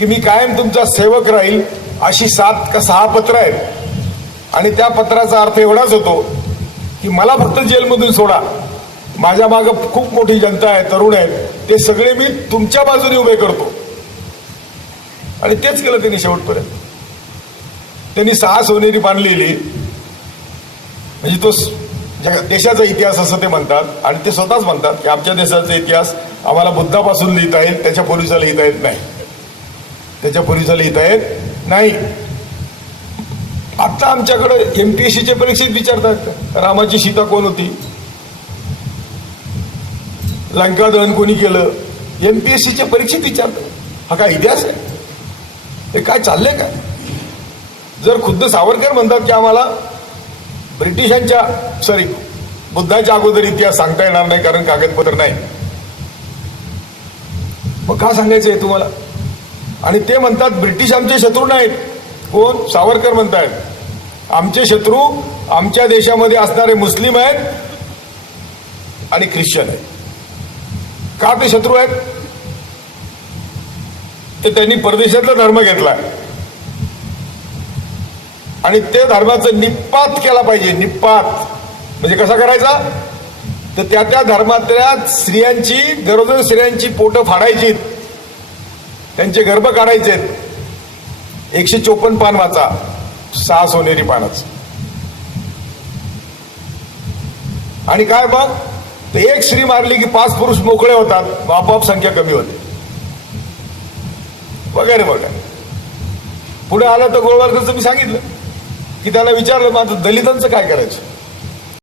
की मी कायम तुमचा सेवक राहील, अशी 7 का 6 पत्र आहेत आणि त्या पत्राचा अर्थ एवढाच होतो की मला फक्त जेलमधून सोडा, माझ्या मागं खूप मोठी जनता आहे, तरुण आहेत, ते सगळे मी तुमच्या बाजूने उभे करतो. आणि तेच केलं त्यांनी शेवटपर्यंत. त्यांनी 6 सोनेरी पान लिहिली, म्हणजे तो देशाचा इतिहास असं ते म्हणतात आणि ते स्वतःच म्हणतात की आमच्या देशाचा इतिहास आम्हाला बुद्धापासून लिहिता येईल, त्याच्या पूर्वीचा लिहिता येत नाही, त्याच्या पूर्वीचा लिहिता येत नाही. आता आमच्याकडे MPSCच्या परीक्षेत विचारतात रामाची सीता कोण होती, लंका दहन कोणी केलं, MPSCच्या परीक्षेत विचारतात. हा काय इतिहास आहे? हे काय चाललंय का? जर खुद्द सावरकर म्हणतात की आम्हाला ब्रिटिशांच्या बुद्धाच्या अगोदर इतिहास सांगता येणार नाही कारण कागदपत्र नाही, मग का सांगायचं आहे तुम्हाला? आणि ते म्हणतात ब्रिटिश आमचे शत्रू नाहीत. कोण? सावरकर म्हणतायत आमचे शत्रू आमच्या देशामध्ये असणारे मुस्लिम आहेत आणि ख्रिश्चन आहेत. का ते शत्रू आहेत? ते त्यांनी परदेशातला धर्म घेतलाय आणि ते धर्माचा निपात केला पाहिजे. निपात म्हणजे कसा करायचा? तर त्या धर्मातल्या स्त्रियांची, गरोदर स्त्रियांची पोटं फाडायची, त्यांचे गर्भ काढायचे. 154 पान वाचा 6 सोनेरी पानाचं. आणि काय मग? तर एक स्त्री मारली की 5 पुरुष मोकळे होतात, आपोआप संख्या कमी होते वगैरे वगैरे. पुढे आलं तर गोळवलकरचं मी सांगितलं की त्याला विचारलं माझं दलितांचं काय करायचं.